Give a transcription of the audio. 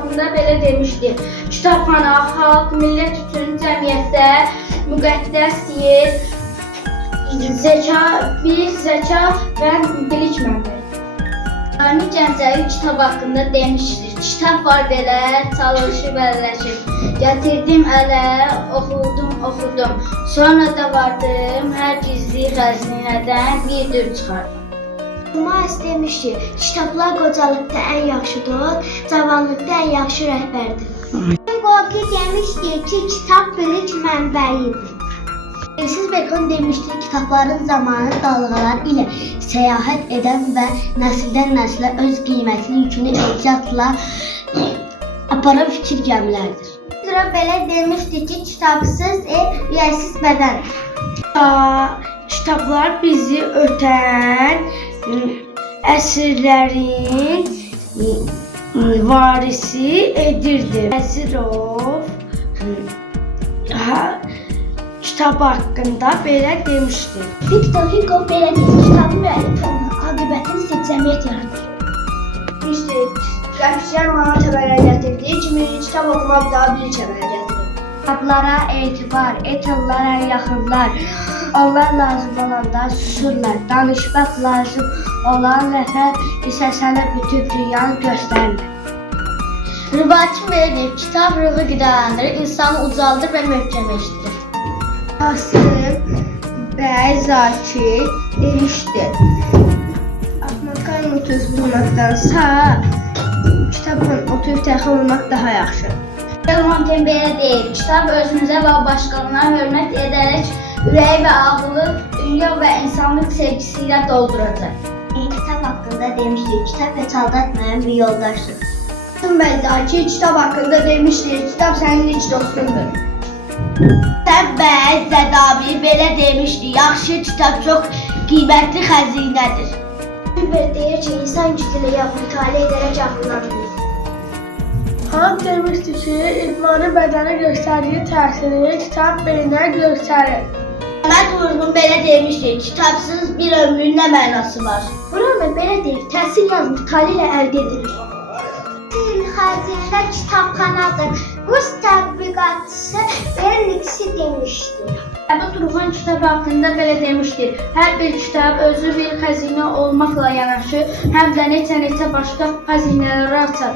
haqqında belə demişdi. Kitabxana, xalq, millət üçün cəmiyyətdə müqəddəs yer, zəka və bilik mənbəyi. Nərmin Gəncəvi kitab haqqında demişdir. Kitab var belə, çalışıb əlləşib. Gətirdim ələ, oxudum. Sonra da vardım, hər gizli xəzinədən bir dür çıxardım. Mas demişdi, kitablar qocalıqda ən yaxşı dost, cavanlıqda ən yaxşı rəhbərdir. Qorki demişdi ki, kitab bilik mənbəyidir. Francis Bacon demişdi, kitabların zamanı dalğalar ilə səyahət edən və nəsildən nəslə öz qiymətli yükünü ehtiyatla aparan fikir gəmilərdir. Sıra belə demişdi ki, kitabsız ev, yiyəsiz bədən. Kitablar bizi ötən əsrlərin varisi edirdi. Nəzirov kitab haqqında belə demişdi. Victor Hugo belə deyir, kitabın müəllif olmaq aqibətini isə cəmiyyət yaradır. İşte qəpçilər mənə təbələ gətirdiyi kimi kitab oxumaq daha bir təbələ gətirir. Kitablara etibar et, onlara yaxınlar. Onlar lazım olanda susurlar. Danışmaq lazım olan nəfər isə sənə bütün dünyanı göstərir. Rıbaçı belə deyir, kitab ruhu qidalandırır, insanı ucaldır və möhkəmləşdirir. Qasım bəy Zakir demişdi. Axmaqdan oturub bulmaqdansa kitabla oturub təxir olmaq daha yaxşı. Monten belə deyir, kitab özünüzə və başqalarına hörmət edərək ürəyi və ağlı, dünya və insanlıq sevgisi ilə dolduracaq. Kitab haqqında demişdi, kitab heç aldatmayan bir yoldaşdır. Qasım bəy Zakir kitab haqqında demişdi, kitab sənin iç dostundur. Bəy Zədabi belə demişdi, yaxşı kitab çox qiymətli xəzinədir. Gülbert deyir ki, insan gücülə mütaliə edərək ağıllanır. Han demişdi ki, idmanı bədənə göstərdiyi təsiri kitab beynə göstərir. Əhməd Vurğun belə demişdi, kitabsız bir ömrün nə mənası var? Burama belə deyir, təhsil yalnız mütaliə ilə əldə edilir. Xəzinə kitabxanadır. Rus tədqiqatçısı Berniksi demişdi. Əbu Turğan kitab haqqında belə demişdir. Hər bir kitab özü bir xəzinə olmaqla yanaşı, həm də neçə başqa xəzinələri açar.